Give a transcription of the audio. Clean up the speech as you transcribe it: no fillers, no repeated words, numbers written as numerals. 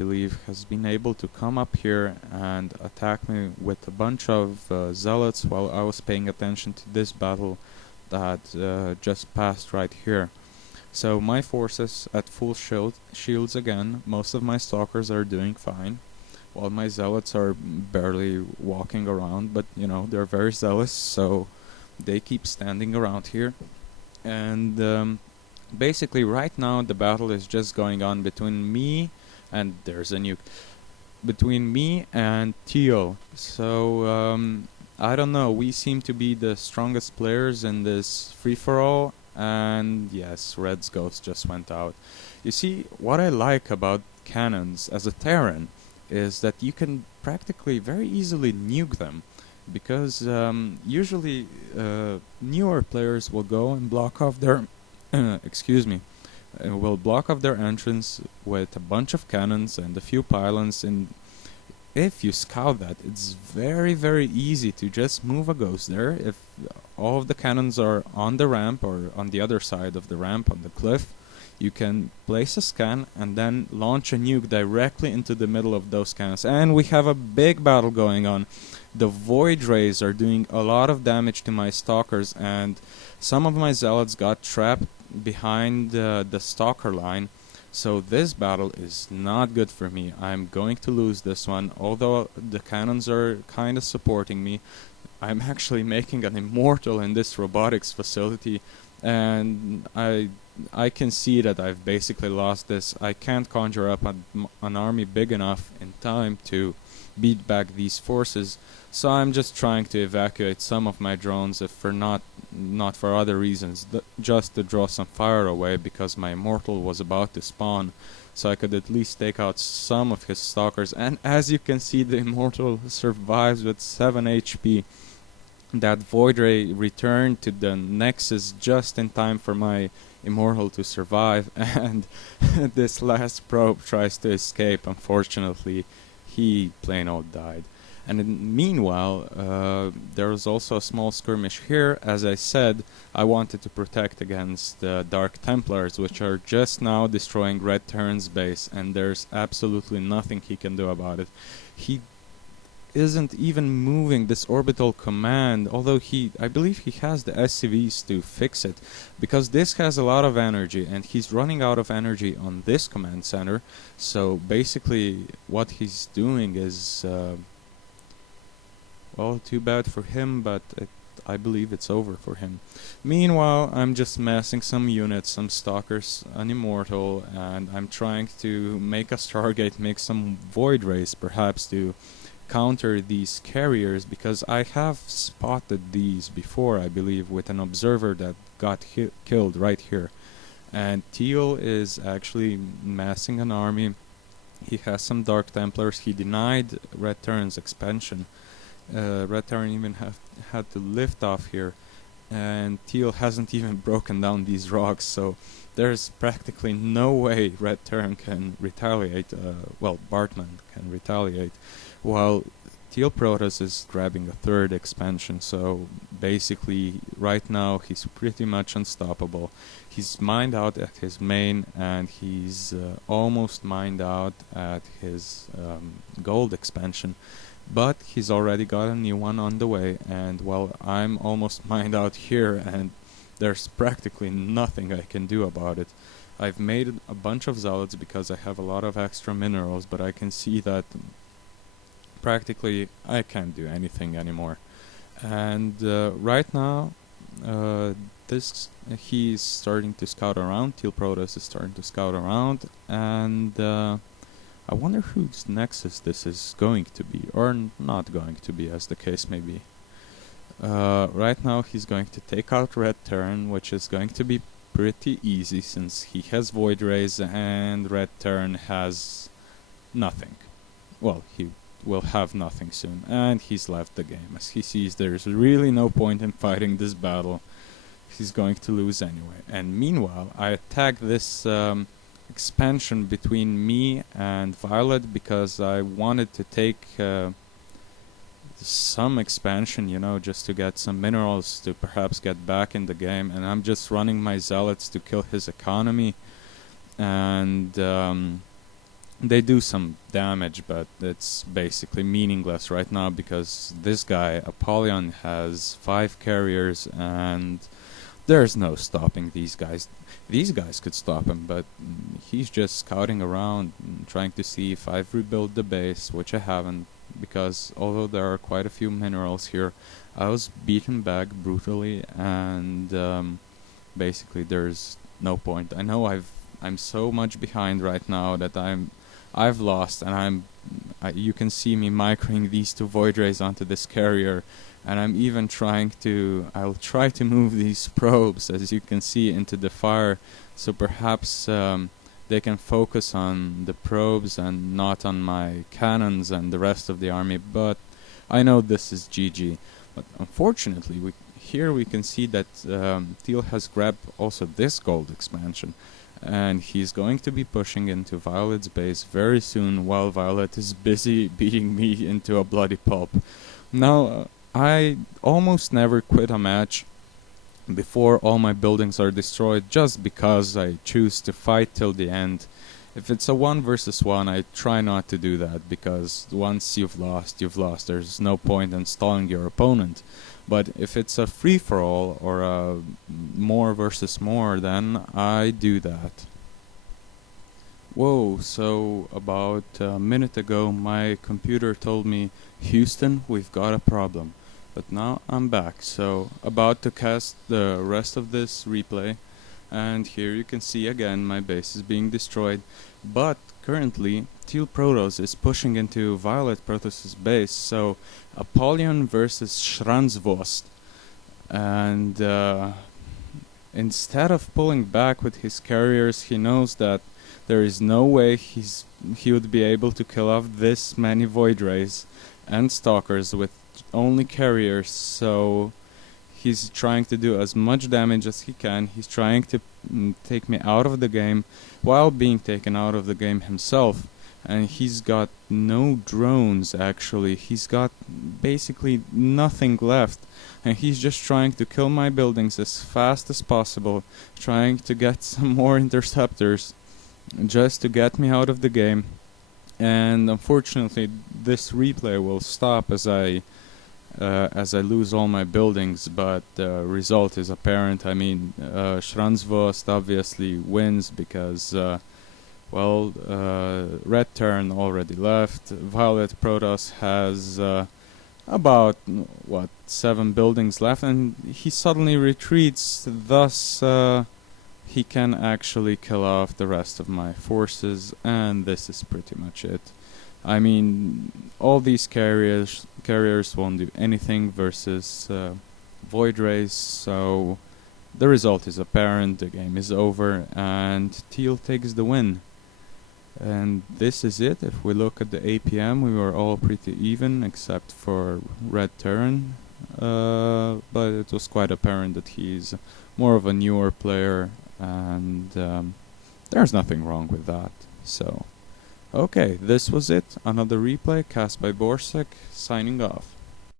believe, has been able to come up here and attack me with a bunch of zealots while I was paying attention to this battle that just passed right here. So my forces at full shields again. Most of my stalkers are doing fine, while my zealots are barely walking around, but you know, they're very zealous, so they keep standing around here. And basically right now the battle is just going on between me and there's a nuke between me and Teal. So I don't know, we seem to be the strongest players in this free-for-all, and yes, Red's ghost just went out. You see, what I like about cannons as a Terran is that you can practically very easily nuke them, because usually newer players will go and block off their excuse me, will block off their entrance with a bunch of cannons and a few pylons, and if you scout that, it's very, very easy to just move a ghost there. If all of the cannons are on the ramp or on the other side of the ramp on the cliff, you can place a scan and then launch a nuke directly into the middle of those cannons. And we have a big battle going on. The Void Rays are doing a lot of damage to my stalkers, and some of my zealots got trapped behind the stalker line. So this battle is not good for me. I'm going to lose this one. Although the cannons are kind of supporting me, I'm actually making an immortal in this robotics facility, and I can see that I've basically lost this. I can't conjure up an army big enough in time to beat back these forces, so I'm just trying to evacuate some of my drones, if for not for other reasons, just to draw some fire away, because my immortal was about to spawn, so I could at least take out some of his stalkers. And as you can see, the immortal survives with 7 HP. That Void Ray returned to the Nexus just in time for my immortal to survive, and this last probe tries to escape. Unfortunately, he plain old died. And meanwhile, there was also a small skirmish here. As I said, I wanted to protect against the Dark Templars, which are just now destroying Red Terran's base, and there's absolutely nothing he can do about it. He isn't even moving this orbital command, although I believe he has the SCVs to fix it, because this has a lot of energy, and he's running out of energy on this command center. So basically what he's doing is well, too bad for him, but I believe it's over for him. Meanwhile, I'm just massing some units, some stalkers, an immortal, and I'm trying to make a Stargate, make some Void Rays perhaps to counter these carriers, because I have spotted these before, I believe, with an observer that got killed right here. And Teal is actually massing an army. He has some Dark Templars. He denied Red Terran's expansion. Red Terran even had to lift off here, and Teal hasn't even broken down these rocks, so there's practically no way Red Terran can retaliate. Well, Bartman can retaliate, while Teal Protoss is grabbing a third expansion, so basically right now he's pretty much unstoppable. He's mined out at his main, and he's almost mined out at his gold expansion. But he's already got a new one on the way, and well, I'm almost mined out here, and there's practically nothing I can do about it. I've made a bunch of zealots because I have a lot of extra minerals, but I can see that practically I can't do anything anymore. And right now, he's starting to scout around. Teal Protoss is starting to scout around, and I wonder whose Nexus this is going to be, or not going to be, as the case may be. Right now he's going to take out Red Terran, which is going to be pretty easy since he has Void Rays and Red Terran has nothing. Well, he will have nothing soon, and he's left the game as he sees there's really no point in fighting this battle. He's going to lose anyway. And meanwhile, I attack this expansion between me and Violet because I wanted to take some expansion, you know, just to get some minerals to perhaps get back in the game, and I'm just running my zealots to kill his economy. And They do some damage, but it's basically meaningless right now because this guy, Apollyon, has 5 carriers and there's no stopping these guys. These guys could stop him, but he's just scouting around, trying to see if I've rebuilt the base, which I haven't, because although there are quite a few minerals here, I was beaten back brutally, and basically there's no point. I know I'm so much behind right now that I've lost, and you can see me microing these 2 void rays onto this carrier, and I'll try to move these probes, as you can see, into the fire, so perhaps they can focus on the probes and not on my cannons and the rest of the army, but I know this is GG. But unfortunately, here we can see that Teal has grabbed also this gold expansion, and he's going to be pushing into Violet's base very soon while Violet is busy beating me into a bloody pulp. Now, I almost never quit a match before all my buildings are destroyed, just because I choose to fight till the end. If it's a 1 versus 1, I try not to do that, because once you've lost, you've lost. There's no point in stalling your opponent. But if it's a free-for-all or a more versus more, then I do that. Whoa, so about a minute ago my computer told me, Houston, we've got a problem. But now I'm back, so about to cast the rest of this replay, and here you can see again my base is being destroyed, but currently Teal Protoss is pushing into Violet Protoss's base, so Apollyon versus Schranzwurst, and instead of pulling back with his carriers, he knows that there is no way he would be able to kill off this many Void Rays and Stalkers with only carriers, so he's trying to do as much damage as he can. He's trying to take me out of the game while being taken out of the game himself, and he's got no drones actually. He's got basically nothing left, and he's just trying to kill my buildings as fast as possible, trying to get some more interceptors just to get me out of the game. And unfortunately this replay will stop as I lose all my buildings, but the result is apparent. I mean, Schranzwurst obviously wins because, Red Turn already left. Violet Protoss has about, 7 buildings left, and he suddenly retreats, thus he can actually kill off the rest of my forces, and this is pretty much it. I mean, all these carriers won't do anything versus Void Rays, so the result is apparent, the game is over, and Teal takes the win. And this is it. If we look at the APM, we were all pretty even, except for Red Terran, but it was quite apparent that he's more of a newer player, and there's nothing wrong with that. So, okay, this was it. Another replay cast by Borsek, signing off.